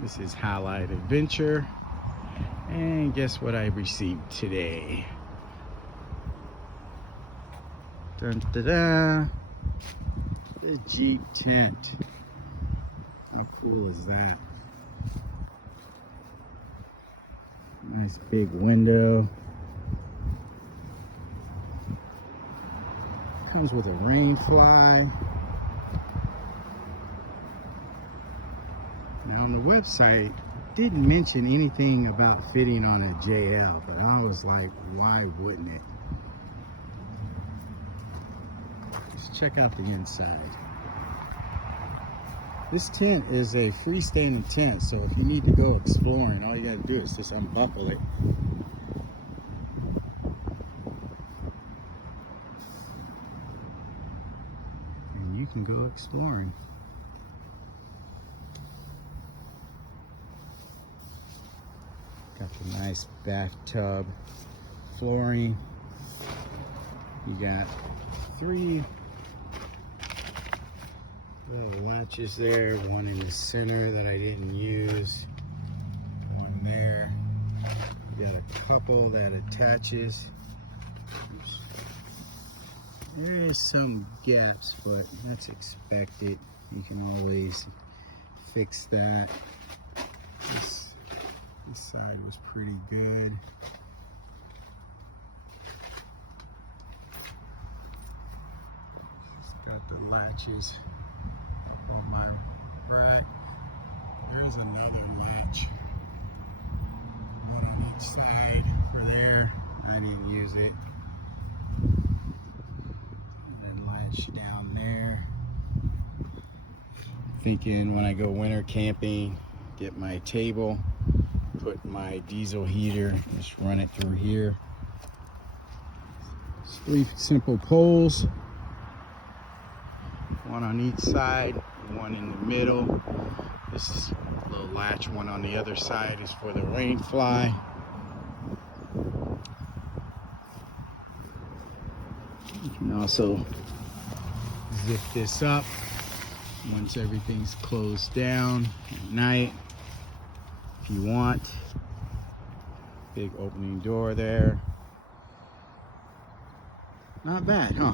This is Highlight Adventure. And guess what I received today? Dun, da, da. The Jeep tent. How cool is that? Nice big window. Comes with a rain fly. Now on the website, didn't mention anything about fitting on a JL, but I was like, why wouldn't it? Let's check out the inside. This tent is a freestanding tent, so if you need to go exploring, all you gotta do is just unbuckle it. And you can go exploring. Got the nice bathtub flooring. You got 3 little latches there, one in the center that I didn't use, one there. You got a couple that attaches. Oops. There is some gaps, but that's expected. You can always fix that. This side was pretty good. Just got the latches up on my rack. There's another latch. One on each side for there. I didn't use it. And latch down there. Thinking when I go winter camping, get my table, put my diesel heater, just run it through here. It's 3 simple poles, one on each side, one in the middle. This is a little latch, one on the other side is for the rain fly. You can also zip this up once everything's closed down at night. If you want, big opening door there. Not bad, huh?